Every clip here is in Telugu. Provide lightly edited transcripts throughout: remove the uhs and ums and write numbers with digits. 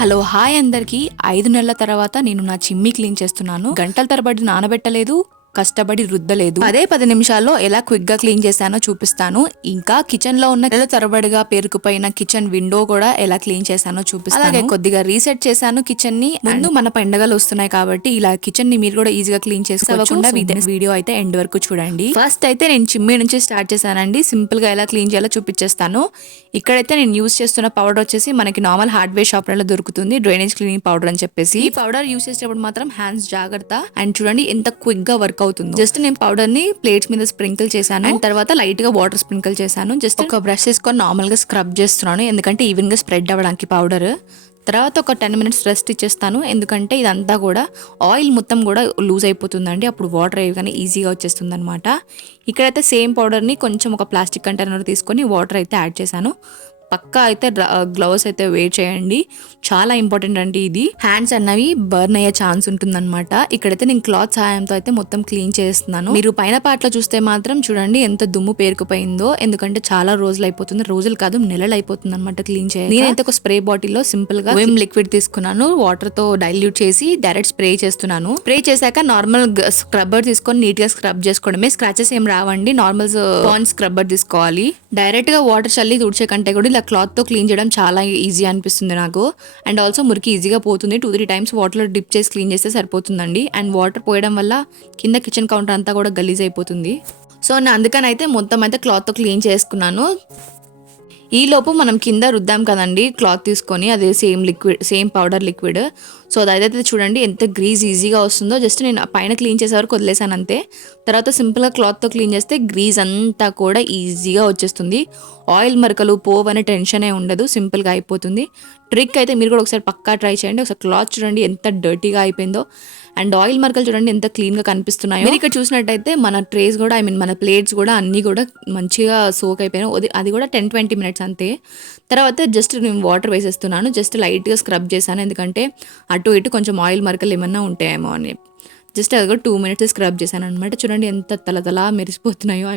హలో హాయ్ అందరికి 5 నెలల తర్వాత నేను నా చిమ్మి క్లీన్ చేస్తున్నాను. గంటల తరబడి నానబెట్టలేదు, కష్టపడి రుద్దలేదు. 10 నిమిషాల్లో ఎలా క్విక్ గా క్లీన్ చేశానో చూపిస్తాను. ఇంకా కిచెన్ లో ఉన్న నెల తరబడిగా పేరుకుపోయిన కిచెన్ విండో కూడా ఎలా క్లీన్ చేశానో చూపిస్తాను. అలాగే కొద్దిగా రీసెట్ చేశాను కిచెన్ ని. ముందు మన పండగలు వస్తున్నాయి కాబట్టి ఇలా కిచెన్ ని మీరు కూడా ఈజీగా క్లీన్ చేసుకోవచ్చు. వీడియో అయితే ఎండ్ వరకు చూడండి. ఫస్ట్ అయితే నేను చిమ్మి నుంచి స్టార్ట్ చేశానండి. సింపుల్ గా ఎలా క్లీన్ చేయాలో చూపించేస్తాను. ఇక్కడైతే నేను యూస్ చేస్తున్న పౌడర్ వచ్చేసి మనకి నార్మల్ హార్డ్వేర్ షాప్ లలో దొరుకుతుంది, డ్రైనేజ్ క్లీనింగ్ పౌడర్ అని చెప్పేసి. ఈ పౌడర్ యూస్ చేసేటప్పుడు మాత్రం హ్యాండ్స్ జాగ్రత్త. అండ్ చూడండి ఎంత క్విక్ గా వర్క్ అవుతుంది. జస్ట్ నేను పౌడర్ ని ప్లేట్స్ మీద స్ప్రింకిల్ చేశాను. అండ్ తర్వాత లైట్ గా వాటర్ స్ప్రింకిల్ చేశాను. జస్ట్ ఒక బ్రష్ తీసుకొని నార్మల్ గా స్క్రబ్ చేస్తున్నాను, ఎందుకంటే ఈవెన్ గా స్ప్రెడ్ అవ్వడానికి పౌడర్. తర్వాత ఒక 10 మినిట్స్ రెస్ట్ ఇచ్చేస్తాను, ఎందుకంటే ఇదంతా కూడా ఆయిల్ మొత్తం కూడా లూజ్ అయిపోతుందండి. అప్పుడు వాటర్ వేయగానే ఈజీగా వచ్చేస్తుంది అనమాట. ఇక్కడైతే సేమ్ పౌడర్ని కొంచెం ఒక ప్లాస్టిక్ కంటైనర్ తీసుకొని వాటర్ అయితే యాడ్ చేశాను. పక్కా అయితే గ్లౌస్ అయితే వేర్ చేయండి, చాలా ఇంపార్టెంట్ అండి. ఇది హ్యాండ్స్ అన్నవి బర్న్ అయ్యే ఛాన్స్ ఉంటుందన్నమాట. ఇక్కడైతే నేను క్లాత్ సహాయంతో అయితే మొత్తం క్లీన్ చేస్తున్నాను. మీరు పైన పార్ట్ లో చూస్తే మాత్రం చూడండి ఎంత దుమ్ము పేరుకుపోయిందో, ఎందుకంటే చాలా రోజులు అయిపోతుంది, రోజులు కాదు నెలలు అయిపోతుంది అనమాట క్లీన్ చేయాలి. నేనైతే ఒక స్ప్రే బాటిల్ లో సింపుల్ గా విమ్ లిక్విడ్ తీసుకున్నాను, వాటర్ తో డైల్యూట్ చేసి డైరెక్ట్ స్ప్రే చేస్తున్నాను. స్ప్రే చేశాక నార్మల్ స్క్రబ్బర్ తీసుకొని నీట్ గా స్క్రబ్ చేసుకోవడమే. స్క్రాచెస్ ఏం రావండి, నార్మల్ స్పాంజ్ స్క్రబ్బర్ తీసుకోవాలి. డైరెక్ట్ గా వాటర్ చల్లి తుడిచే కంటే కూడా క్లాత్ తో క్లీన్ చేయడం చాలా ఈజీ అనిపిస్తుంది నాకు. అండ్ ఆల్సో మురికి ఈజీగా పోతుంది. 2-3 టైమ్స్ వాటర్ లో డిప్ చేసి క్లీన్ చేస్తే సరిపోతుందండి. అండ్ వాటర్ పోయడం వల్ల కింద కిచెన్ కౌంటర్ అంతా కూడా గలీజ్ అయిపోతుంది. సో అందుకనైతే మొత్తం అయితే క్లాత్ తో క్లీన్ చేసుకున్నాను. ఈ లోపు మనం కింద రుద్దాం కదండి క్లాత్ తీసుకొని, అదే సేమ్ పౌడర్ లిక్విడ్. సో అదైతే చూడండి ఎంత గ్రీజ్ ఈజీగా వస్తుందో. జస్ట్ నేను పైన క్లీన్ చేసే వరకు వదిలేసాను అంతే. తర్వాత సింపుల్గా క్లాత్తో క్లీన్ చేస్తే గ్రీజ్ అంతా కూడా ఈజీగా వచ్చేస్తుంది. ఆయిల్ మరకలు పోవనే టెన్షనే ఉండదు, సింపుల్గా అయిపోతుంది. ట్రిక్ అయితే మీరు కూడా ఒకసారి పక్కా ట్రై చేయండి. ఒకసారి క్లాత్ చూడండి ఎంత డర్టీగా అయిపోయిందో. అండ్ ఆయిల్ మరకలు చూడండి ఎంత క్లీన్గా కనిపిస్తున్నాయో. మీరు ఇక్కడ చూసినట్టయితే మన ట్రేస్ కూడా మన ప్లేట్స్ కూడా అన్నీ కూడా మంచిగా సోక్ అయిపోయినాయి. అది కూడా 10-20 మినిట్స్ అంతే. తర్వాత జస్ట్ నేను వాటర్ వేసేస్తున్నాను, జస్ట్ లైట్గా స్క్రబ్ చేశాను, ఎందుకంటే అటు ఇటు కొంచెం ఆయిల్ మరకలు ఏమన్నా ఉంటాయేమో అని. జస్ట్ అది కూడా 2 మినిట్స్ స్క్రబ్ చేశాను అనమాట. చూడండి ఎంత తలతలా మెరిసిపోతున్నాయో.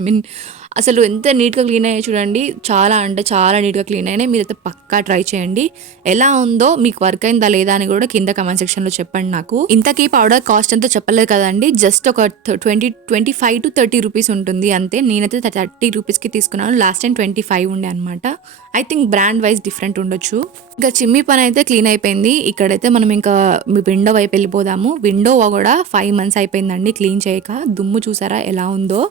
అసలు ఎంత నీట్గా క్లీన్ అయ్యాయి చూడండి, చాలా అంటే చాలా నీట్గా క్లీన్ అయినాయి. మీరైతే పక్కా ట్రై చేయండి. ఎలా ఉందో, మీకు వర్క్ అయిందా లేదా అని కూడా కింద కమెంట్ సెక్షన్లో చెప్పండి నాకు. ఇంతకీ పౌడర్ కాస్ట్ ఎంతో చెప్పలేదు కదండి, జస్ట్ ఒక 25 to 30 రూపీస్ ఉంటుంది అంతే. నేనైతే 30 రూపీస్కి తీసుకున్నాను, లాస్ట్ టైం 25 ఉండే అనమాట. I think brand wise different ఉండొచ్చు. ఇంకా చిమ్మి పని అయితే క్లీన్ అయిపోయింది. ఇక్కడైతే మనం ఇంకా విండో వైపు వెళ్ళిపోదాము. విండో కూడా 5 months అయిపోయిందండి క్లీన్ చేయక. దుమ్ము చూసారా ఎలా ఉందో.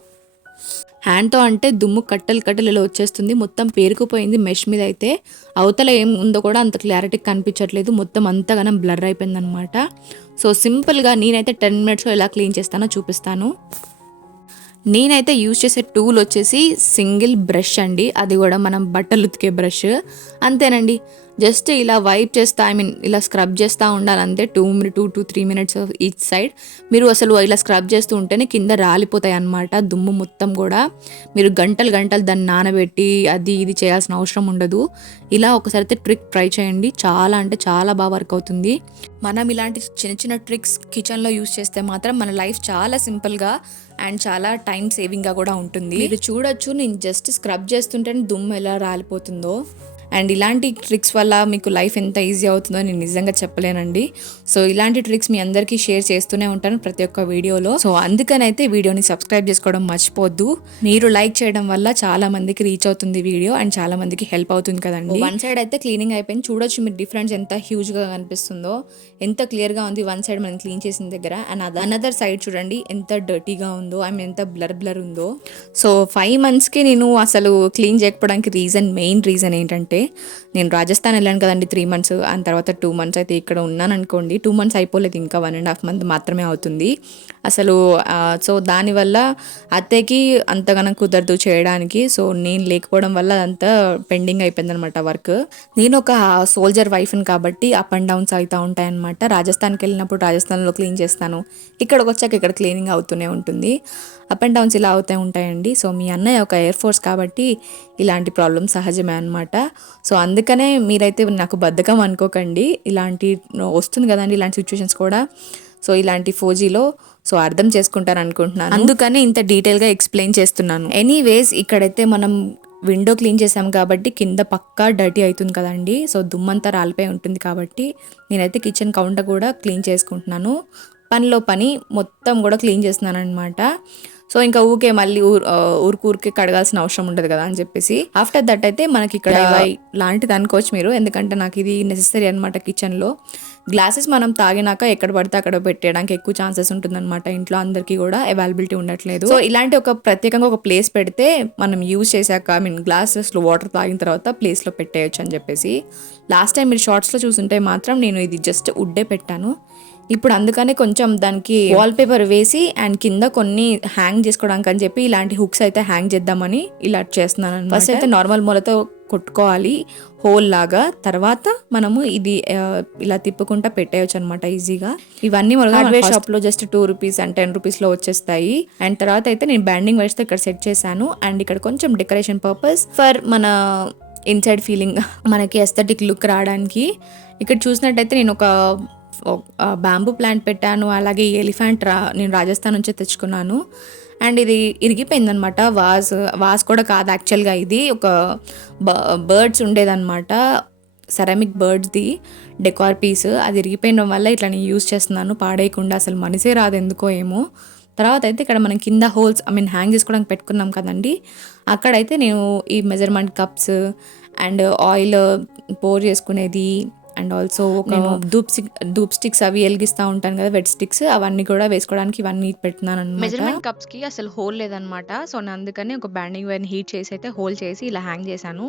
హ్యాండ్తో అంటే దుమ్ము కట్టలు ఇలా వచ్చేస్తుంది, మొత్తం పేరుకుపోయింది మెష్ మీద. అయితే అవతల ఏం ఉందో కూడా అంత క్లారిటీ కనిపించట్లేదు, మొత్తం అంతగానం బ్లర్ అయిపోయింది అనమాట. సో సింపుల్గా నేనైతే 10 minutesలో ఎలా క్లీన్ చేస్తానో చూపిస్తాను. నేనైతే యూజ్ చేసే టూల్ వచ్చేసి సింగిల్ బ్రష్ అండి, అది కూడా మనం బట్టలు ఉతికే బ్రష్. అంతేనండి, జస్ట్ ఇలా వైప్ చేస్తా, ఇలా స్క్రబ్ చేస్తూ ఉండాలి అంతే. 2 to 3 minutes ఈచ్ సైడ్. మీరు అసలు ఇలా స్క్రబ్ చేస్తూ ఉంటేనే కింద రాలిపోతాయి అన్నమాట దుమ్ము మొత్తం కూడా. మీరు గంటలు దాన్ని నానబెట్టి అది ఇది చేయాల్సిన అవసరం ఉండదు. ఇలా ఒకసారి అయితే ట్రిక్ ట్రై చేయండి, చాలా అంటే చాలా బాగా వర్క్ అవుతుంది. మనం ఇలాంటి చిన్న ట్రిక్స్ కిచెన్లో యూజ్ చేస్తే మాత్రం మన లైఫ్ చాలా సింపుల్గా అండ్ చాలా టైం సేవింగ్గా కూడా ఉంటుంది. మీరు చూడొచ్చు, నేను జస్ట్ స్క్రబ్ చేస్తుంటేనే దుమ్ము ఎలా రాలిపోతుందో. అండ్ ఇలాంటి ట్రిక్స్ వల్ల మీకు లైఫ్ ఎంత ఈజీ అవుతుందో నేను నిజంగా చెప్పలేనండి. సో ఇలాంటి ట్రిక్స్ మీ అందరికీ షేర్ చేస్తూనే ఉంటాను ప్రతి ఒక్క వీడియోలో. సో అందుకనైతే వీడియోని సబ్స్క్రైబ్ చేసుకోవడం మర్చిపోద్దు. మీరు లైక్ చేయడం వల్ల చాలా మందికి రీచ్ అవుతుంది వీడియో, అండ్ చాలా మందికి హెల్ప్ అవుతుంది కదండి. వన్ సైడ్ అయితే క్లీనింగ్ అయిపోయింది, చూడొచ్చు మీరు డిఫరెన్స్ ఎంత హ్యూజ్గా కనిపిస్తుందో, ఎంత క్లియర్గా ఉంది వన్ సైడ్ మనం క్లీన్ చేసిన దగ్గర. అండ్ అనదర్ సైడ్ చూడండి ఎంత డర్టీగా ఉందో, ఎంత బ్లర్ ఉందో. సో 5 monthsకి నేను అసలు క్లీన్ చేయకపోవడానికి మెయిన్ రీజన్ ఏంటంటే, నేను రాజస్థాన్ వెళ్ళాను కదండి 3 months, అండ్ తర్వాత 2 months అయితే ఇక్కడ ఉన్నాను అనుకోండి. 2 months అయిపోలేదు, ఇంకా 1.5 month మాత్రమే అవుతుంది అసలు. సో దానివల్ల అత్తయ్యకి అంతగానం కుదరదు చేయడానికి. సో నేను లేకపోవడం వల్ల అదంతా పెండింగ్ అయిపోయింది అనమాట వర్క్. నేను ఒక సోల్జర్ వైఫ్ని కాబట్టి అప్ అండ్ డౌన్స్ అవుతూ ఉంటాయన్నమాట. రాజస్థాన్కి వెళ్ళినప్పుడు రాజస్థాన్లో క్లీన్ చేస్తాను, ఇక్కడికి వచ్చాక ఇక్కడ క్లీనింగ్ అవుతూనే ఉంటుంది. అప్ అండ్ డౌన్స్ ఇలా అవుతూ ఉంటాయండి. సో మీ అన్నయ్య ఒక ఎయిర్ ఫోర్స్ కాబట్టి ఇలాంటి ప్రాబ్లమ్ సహజమే అనమాట. సో అందుకనే మీరైతే నాకు బద్ధకం అనుకోకండి, ఇలాంటి వస్తుంది కదండి ఇలాంటి సిచ్యువేషన్స్ కూడా. సో ఇలాంటి 4Gలో సో అర్థం చేసుకుంటారు అనుకుంటున్నాను, అందుకని ఇంత డీటెయిల్గా ఎక్స్ప్లెయిన్ చేస్తున్నాను. ఎనీవేస్ ఇక్కడైతే మనం విండో క్లీన్ చేసాం కాబట్టి కింద పక్కా డర్టీ అవుతుంది కదండి. సో దుమ్మంతా రాలిపోయి ఉంటుంది కాబట్టి నేనైతే కిచెన్ కౌంటర్ కూడా క్లీన్ చేసుకుంటున్నాను. పనిలో పని మొత్తం కూడా క్లీన్ చేస్తున్నాను అనమాట. సో ఇంకా ఊకే మళ్ళీ ఊరికే కడగాల్సిన అవసరం ఉండదు కదా అని చెప్పేసి ఆఫ్టర్ దట్ అయితే మనకి ఇక్కడ లాంటిది అనుకోవచ్చు మీరు, ఎందుకంటే నాకు ఇది నెసెసరీ అనమాట. కిచెన్లో గ్లాసెస్ మనం తాగినాక ఎక్కడ పడితే అక్కడ పెట్టడానికి ఎక్కువ ఛాన్సెస్ ఉంటుందన్నమాట. ఇంట్లో అందరికీ కూడా అవైలబిలిటీ ఉండట్లేదు. సో ఇలాంటి ఒక ప్రత్యేకంగా ఒక ప్లేస్ పెడితే మనం యూజ్ చేశాక గ్లాసెస్లో వాటర్ తాగిన తర్వాత ప్లేస్లో పెట్టేయచ్చు అని చెప్పేసి. లాస్ట్ టైం మీరు షార్ట్స్లో చూసుంటే మాత్రం నేను ఇది జస్ట్ వుడ్డే పెట్టాను. ఇప్పుడు అందుకనే కొంచెం దానికి వాల్ పేపర్ వేసి అండ్ కింద కొన్ని హ్యాంగ్ చేసుకోవడానికి అని చెప్పి ఇలాంటి హుక్స్ అయితే హ్యాంగ్ చేద్దామని ఇలా చేస్తున్నాను. ఫస్ట్ అయితే నార్మల్ మూలతో కొట్టుకోవాలి హోల్ లాగా, తర్వాత మనము ఇది ఇలా తిప్పుకుంటా పెట్టేయచ్చు అనమాట ఈజీగా. ఇవన్నీ హార్డ్వేర్ షాప్ లో జస్ట్ 2 రూపీస్ అండ్ 10 రూపీస్ లో వచ్చేస్తాయి. అండ్ తర్వాత అయితే నేను బ్యాండింగ్ వైర్స్ తో ఇక్కడ సెట్ చేశాను. అండ్ ఇక్కడ కొంచెం డెకరేషన్ పర్పస్ ఫర్ మన ఇన్సైడ్ ఫీలింగ్, మనకి ఎస్థెటిక్ లుక్ రావడానికి. ఇక్కడ చూసినట్టయితే నేను ఒక బ్యాంబూ ప్లాంట్ పెట్టాను. అలాగే ఎలిఫెంట్ నేను రాజస్థాన్ నుంచే తెచ్చుకున్నాను. అండ్ ఇది ఇరిగిపోయిందనమాట. వాజ్ కూడా కాదు యాక్చువల్గా, ఇది ఒక బర్డ్స్ ఉండేదన్నమాట, సెరామిక్ బర్డ్స్ది డెకార్ పీస్. అది ఇరిగిపోయడం వల్ల ఇట్లా నేను యూజ్ చేస్తున్నాను, పాడేయకుండా. అసలు మనసే రాదు ఎందుకో ఏమో. తర్వాత అయితే ఇక్కడ మనం కింద హోల్స్ హ్యాంగ్ చేసుకోవడానికి పెట్టుకున్నాం కదండి, అక్కడైతే నేను ఈ measurement cups and oil pour చేసుకునేది అండ్ ఆల్సో నేను ధూప్ స్టిక్స్ అవి వెలిగిస్తూ ఉంటాను కదా, వెట్ స్టిక్స్, అవన్నీ కూడా వేసుకోవడానికి ఇవన్నీ పెడుతున్నాను అనమాట. మెజర్మెంట్ కప్స్ కి అసలు హోల్ లేదనమాట. సో నేను అందుకని ఒక బ్యాండింగ్ వైర్ని హీట్ చేసి అయితే హోల్ చేసి ఇలా హ్యాంగ్ చేశాను.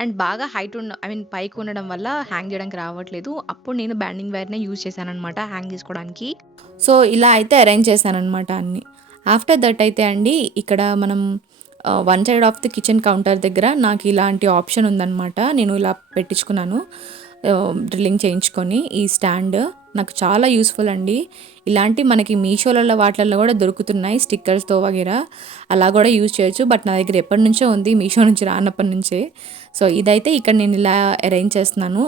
అండ్ బాగా హైట్ పైకి ఉండడం వల్ల హ్యాంగ్ చేయడానికి రావట్లేదు. అప్పుడు నేను బ్యాండింగ్ వైర్నే యూజ్ చేశాను అనమాట హ్యాంగ్ చేసుకోవడానికి. సో ఇలా అయితే అరేంజ్ చేశాను అనమాట అన్ని. ఆఫ్టర్ దట్ అయితే అండి ఇక్కడ మనం one side of the kitchen counter దగ్గర నాకు ఇలాంటి ఆప్షన్ ఉందన్నమాట. నేను ఇలా పెట్టించుకున్నాను డ్రిల్లింగ్ చేయించుకొని. ఈ స్టాండ్ నాకు చాలా యూస్ఫుల్ అండి. ఇలాంటి మనకి మీషోలలో వాటిలలో కూడా దొరుకుతున్నాయి స్టిక్కర్స్తో వగేరా, అలా కూడా యూజ్ చేయొచ్చు. బట్ నా దగ్గర ఎప్పటి నుంచో ఉంది, మీషో నుంచి రానప్పటి నుంచే. సో ఇదైతే ఇక్కడ నేను ఇలా అరేంజ్ చేస్తున్నాను.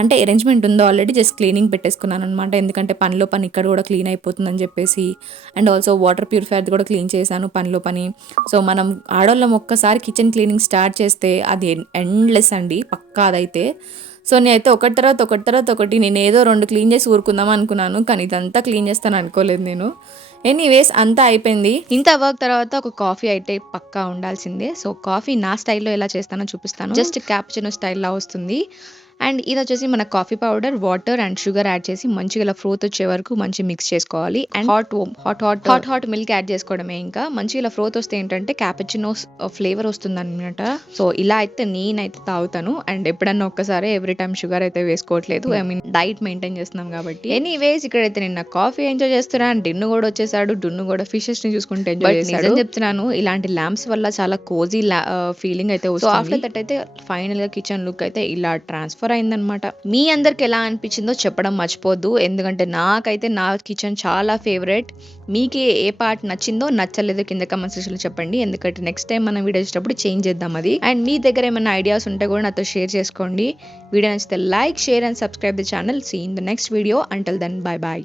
అంటే అరేంజ్మెంట్ ఉందో ఆల్రెడీ, జస్ట్ క్లీనింగ్ పెట్టేసుకున్నాను అనమాట. ఎందుకంటే పనిలో పని ఇక్కడ కూడా క్లీన్ అయిపోతుందని చెప్పేసి. అండ్ ఆల్సో వాటర్ ప్యూరిఫైర్ కూడా క్లీన్ చేశాను పనిలో పని. సో మనం ఆడవాళ్ళం ఒక్కసారి కిచెన్ క్లీనింగ్ స్టార్ట్ చేస్తే అది ఎండ్లెస్ అండి పక్కా అదైతే. సో నేనైతే ఒకటి తర్వాత ఒకటి నేను ఏదో 2 క్లీన్ చేసి ఊరుకుందాం అనుకున్నాను, కానీ ఇదంతా క్లీన్ చేస్తాను అనుకోలేదు నేను. ఎనీవేస్ అంతా అయిపోయింది. ఇంత వర్క్ తర్వాత ఒక కాఫీ అయితే పక్కా ఉండాల్సిందే. సో కాఫీ నా స్టైల్లో ఎలా చేస్తానో చూపిస్తాను. జస్ట్ క్యాపుచినో స్టైల్లో వస్తుంది. అండ్ ఇది వచ్చేసి మన coffee powder, water and sugar add చేసి మంచిగా ఇలా ఫ్రోత్ వచ్చే వరకు మంచి మిక్స్ చేసుకోవాలి. అండ్ హాట్ మిల్క్ యాడ్ చేసుకోవడమే. ఇంకా మంచిగా ఇలా ఫ్రోత్ వస్తే ఏంటంటే క్యాపుచినో ఫ్లేవర్ వస్తుంది అనమాట. సో ఇలా అయితే నేనైతే తాగుతాను. అండ్ ఎప్పుడన్నా ఒక్కసారి ఎవ్రీ టైం షుగర్ అయితే వేసుకోవట్లేదు, డైట్ మెయింటైన్ చేస్తున్నాం కాబట్టి. ఎనీవేస్ ఇక్కడైతే నేను కాఫీ ఎంజాయ్ చేస్తున్నా. అండ్ డిన్ను కూడా వచ్చేసాడు. డిన్ను కూడా ఫిషెస్ ని చూసుకుంటే ఎంజాయ్ చేశాడు. చెప్తున్నాను, ఇలాంటి ల్యాంప్స్ వల్ల చాలా కోజీ ఫీలింగ్ అయితే వస్తుంది. ఆఫ్టర్ దట్ అయితే ఫైనల్ గా కిచెన్ లుక్ అయితే ఇలా ట్రాన్స్ఫర్ అయిందనమాట. మీ అందరికి ఎలా అనిపించిందో చెప్పడం మర్చిపోద్దు, ఎందుకంటే నాకైతే నా కిచెన్ చాలా ఫేవరెట్. మీకు ఏ పార్ట్ నచ్చిందో నచ్చలేదో కింద కామెంట్ సెక్షన్లో చెప్పండి, ఎందుకంటే నెక్స్ట్ టైం మనం వీడియో చేసేటప్పుడు చేంజ్ చేద్దాం అది. అండ్ మీ దగ్గర ఏమైనా ఐడియాస్ ఉంటే కూడా నాతో షేర్ చేసుకోండి. వీడియో నచ్చితే like, share and subscribe the channel. See in the next video. Until then bye bye.